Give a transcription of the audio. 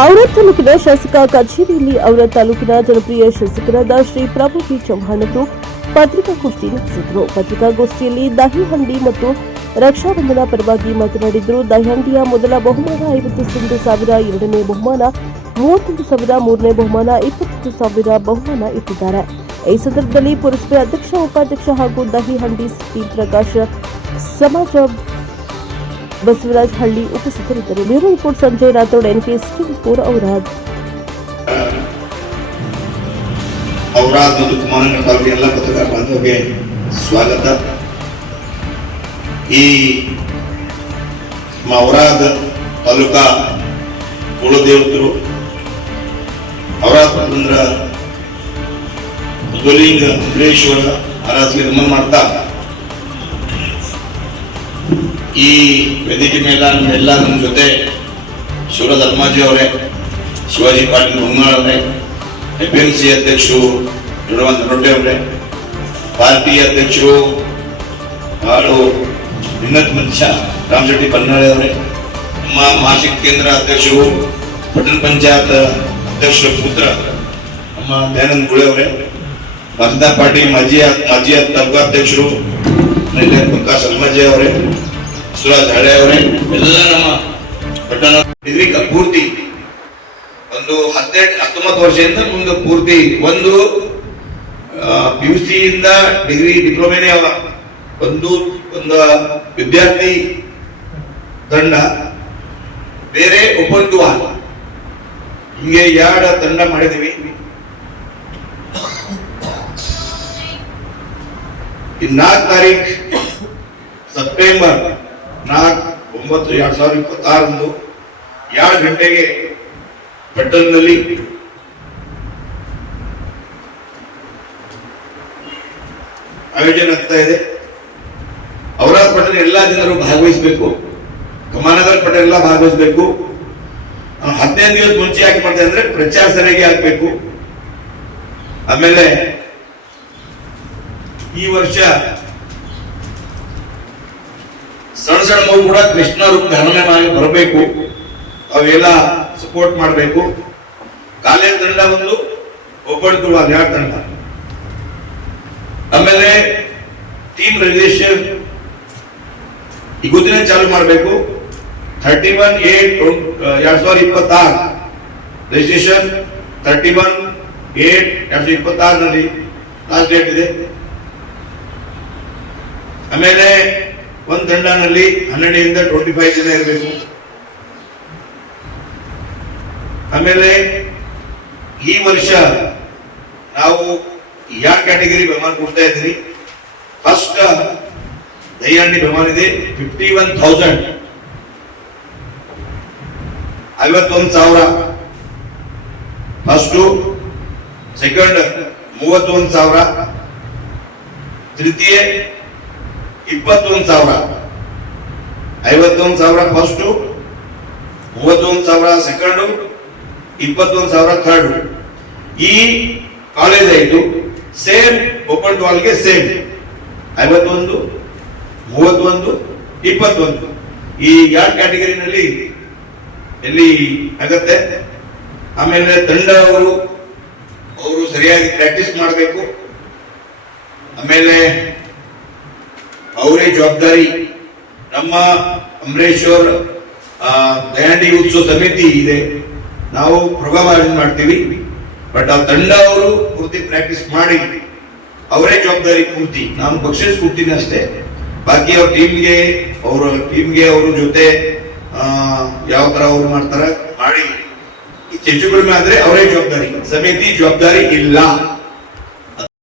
ಔರಾದ್ ತಾಲೂಕಿನ ಶಾಸಕ ಕಚೇರಿಯಲ್ಲಿ ಔರಾದ್ ತಾಲೂಕಿನ ಜನಪ್ರಿಯ ಶಾಸಕರಾದ ಶ್ರೀ ಪ್ರಭು ಬಿ ಚೌಹಾಣ್ ಅವರು ಪತ್ರಿಕಾಗೋಷ್ಠಿ ನಡೆಸಿದರು. ಪತ್ರಿಕಾಗೋಷ್ಠಿಯಲ್ಲಿ ದಹಿಹಂಡಿ ಮತ್ತು ರಕ್ಷಾಬಂಧನ ಪರವಾಗಿ ಮಾತನಾಡಿದರು. ದಹಿಹಂಡಿಯ ಮೊದಲ ಬಹುಮಾನ 51,000, ಎರಡನೇ ಬಹುಮಾನ 31,000, ಮೂರನೇ ಬಹುಮಾನ 20,000 ಬಹುಮಾನ ಇಟ್ಟಿದ್ದಾರೆ. ಈ ಸಂದರ್ಭದಲ್ಲಿ ಪುರಸಭೆ ಅಧ್ಯಕ್ಷ, ಉಪಾಧ್ಯಕ್ಷ ಹಾಗೂ ದಹಿಹಂಡಿ ಸಿ ಪ್ರಕಾಶ್, ಸಮಾಜ ಬಸವರಾಜ್ ಹಳ್ಳಿ ಉಪಸ್ಥಿತರಿದ್ದರು. Bureau report Sanjay Rathod, NPS ಟಿವಿ4 ಔರಾದ್. ಔರಾದ್ ಮತ್ತು ಕುಮಾರನಗರ ತಾಲೂಕಿನ ಎಲ್ಲ ಪತ್ರಕರ್ತರ ಬಾಂಧವರಿಗೆ ಸ್ವಾಗತ. ಈ ಔರಾದ್ ತಾಲೂಕಾ ಕುಲದೇವತರು ಔರಾದ್ ಪಟ್ಟಣದ ಜ್ವಲಿಂಗ ಅಂಬರೇಶ್ವರ ಆರಾಧನೆಗೆ ನಮನ ಮಾಡ್ತಾ ಈ ವೇದಿಕೆ ಮೇಲೆ ನಮ್ಮೆಲ್ಲ ನಮ್ಮ ಜೊತೆ ಶಿವರಾಜ್ ಅತ್ಮಾಜಿ ಅವರೇ, ಶಿವಾಜಿ ಪಾಟೀಲ್ ಬೊಮ್ಮಾಳ್ ಅವರೇ, FMC ಅಧ್ಯಕ್ಷರು ಯಡವಂತ ರೊಡ್ಡೆ ಅವರೇ, ಪಾರ್ಟಿ ಅಧ್ಯಕ್ಷರು ಹಾಗೂ ವಿನತ್ ಮನುಷ್ಯ ರಾಮಶೆಟ್ಟಿ ಪನ್ನಾಳೆ ಅವರೇ, ನಮ್ಮ ಮಾಸಿಕ ಕೇಂದ್ರ ಅಧ್ಯಕ್ಷರು, ಪಟ್ಟಣ ಪಂಚಾಯತ್ ಅಧ್ಯಕ್ಷರ ಪುತ್ರ ನಮ್ಮ ದಯಾನಂದ ಗುಳೆ ಅವರೇ, ಮತದಾರ ಪಾರ್ಟಿ ಮಾಜಿ ತಾಲೂಕಾ ಅಧ್ಯಕ್ಷರು ಪ್ರಕಾಶ್ ಅಲ್ಮಾಜಿ ಅವರೇ, ಸುರಾಜ್ ಹಳೆ ಅವರೇ, ಎಲ್ಲ ನಮ್ಮ ಪಟ್ಟಣ ಡಿಗ್ರಿ ಪೂರ್ತಿ ಒಂದು 19 ವರ್ಷದಿಂದ ಮುಂದೆ ಪೂರ್ತಿ ಒಂದು PUC ಇಂದ ಡಿಗ್ರಿ ಡಿಪ್ಲೊಮೆನೇ ಒಂದು ವಿದ್ಯಾರ್ಥಿ ತಂಡ ಬೇರೆ ಒಪ್ಪಂದು ಹಿಂಗೆ 2 ತಂಡ ಮಾಡಿದೀವಿ. 4 ತಾರೀಖು ಸೆಪ್ಟೆಂಬರ್ 4/9/2026 2 ಗಂಟೆಗೆ ಪಟ್ಟಣದಲ್ಲಿ ಆಯೋಜನೆ ಆಗ್ತಾ ಇದೆ. ಔರಾದ್ ಪಟ್ಟಣ ಎಲ್ಲಾ ಜನರು ಭಾಗವಹಿಸಬೇಕು, ಕಮಾನಗರ ಪಟ್ಟಣ ಎಲ್ಲ ಭಾಗವಹಿಸಬೇಕು. 15 ದಿವಸ ಮುಂಚೆ ಯಾಕೆ ಮಾಡ್ತಾ ಅಂದ್ರೆ ಪ್ರಚಾರ ಸರಿಯಾಗಿ ಆಗ್ಬೇಕು. ಆಮೇಲೆ ಈ ವರ್ಷ ಸಣ್ಣ ಸಣ್ಣ ಮಗು ಕೂಡ ಕೃಷ್ಣ ರೂಪ ಧಾರಣೆ ಮಾಡಿ ಬರಬೇಕು, ಅವೆಲ್ಲ ಸಪೋರ್ಟ್ ಮಾಡಬೇಕು. ಕಾಲೇಜ್ ತಂಡ ಒಂದು, ಒಬ್ಬಟ್ಟು 2 ತಂಡ. ಆಮೇಲೆ ಟೀಮ್ ರಿಜಿಸ್ಟ್ರೇಷನ್ ಈಗುದಿನ ಚಾಲು ಮಾಡಬೇಕು. 31/8/2026 ರಿಜಿಸ್ಟ್ರೇಷನ್ 31/8/2026 ನಲ್ಲಿ ಲಾಸ್ಟ್ ಡೇಟ್ ಇದೆ. ಆಮೇಲೆ ಒಂದು ತಂಡನಲ್ಲಿ 12 ಇಂದ 25 ಜನ ಇರಬೇಕು. ಆಮೇಲೆ ಈ ವರ್ಷ ನಾವು 2 ಕ್ಯಾಟಗರಿ ಬಹುಮಾನ ಕೊಡ್ತಾ ಇದ್ದೀವಿ. ಫಸ್ಟ್ ದಹಿಹಂಡಿ ಬಹುಮಾನ ಇದೆ 51,000, 51,000 ಫಸ್ಟ್. ಸೆಕೆಂಡ್ 31,000, ತೃತೀಯ 21,000, 51,000 ಫಸ್ಟ್, 31,000 ಸೆಕೆಂಡ್, 21,000 ಥರ್ಡ್. ಈ ಕಾಲೇಜ್ ಆಯ್ತು ಸೇಮ್ ಓಪನ್ ಟು ಆಲ್ಗೆ ಸೇಮ್ 51, 31, 21 ಈ 2 ಕ್ಯಾಟಗರಿನಲ್ಲಿ ಎಲ್ಲಿ ಆಗತ್ತೆ. ಆಮೇಲೆ ತಂಡ ಅವರು ಸರಿಯಾಗಿ ಪ್ರಾಕ್ಟೀಸ್ ಮಾಡಬೇಕು. ಆಮೇಲೆ ಅವರೇ ಜವಾಬ್ದಾರಿ. ನಮ್ಮ ಅಮರೇಶ್ವರ್ ದಹಿಹಂಡಿ ಉತ್ಸವ ಸಮಿತಿ ಇದೆ, ನಾವು ಪ್ರೋಗ್ರಾಮ್ ಅರೇಂಜ್ ಮಾಡ್ತೀವಿ. ಬಟ್ ಆ ತಂಡ ಅವರು ಪೂರ್ತಿ ಪ್ರಾಕ್ಟೀಸ್ ಮಾಡಿ ಅವರೇ ಜವಾಬ್ದಾರಿ ಪೂರ್ತಿ. ನಾನು ಬಕ್ಷಿಸ್ ಕೊಡ್ತೀನಿ ಅಷ್ಟೇ, ಬಾಕಿ ಅವ್ರ ಟೀಮ್ಗೆ ಅವ್ರ ಜೊತೆ ಯಾವ ತರ ಅವ್ರು ಮಾಡ್ತಾರ ಮಾಡಿ ಹೆಚ್ಚು ಕಡಿಮೆ ಆದ್ರೆ ಅವರೇ ಜವಾಬ್ದಾರಿ, ಸಮಿತಿ ಜವಾಬ್ದಾರಿ ಇಲ್ಲ.